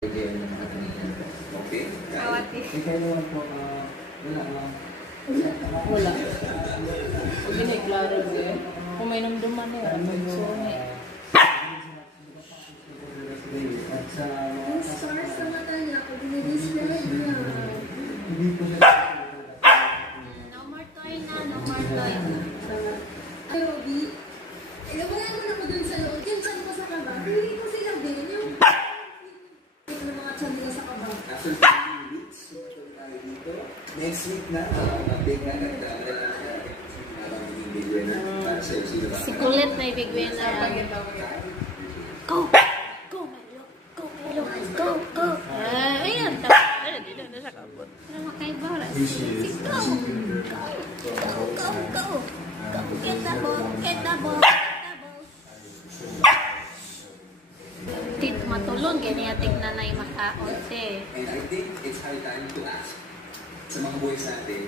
Okay? Ikaw naman po, wala lang. Wala. Pag klaro eh. Kung may namduman eh. So, At sa Yung stars sa mata niya, pag dinidisplay niya. hindi po siya No more toy na, no more toy na. Ay, Robby, wala naman ako dun sa loob. Yung chan ko sa kaba, hindi ko sila din. Yung mga chan nila sa kaba. After 15 weeks, sumatol tayo dito. Next week na, big na nagdala na siya. Maging big winner. Para sa'yo, sino ba? Si Kulit na big winner. Go! Go, Milo! Go, Milo! Go! Go! Ayan! Dito na sa kabot. Pero makaiba. Go! Go! Go! Go! Go! Get the ball! Get the ball! Tit matulog. Ganyan tignan na yung makaon. And I think it's high time to ask sa mga boys natin,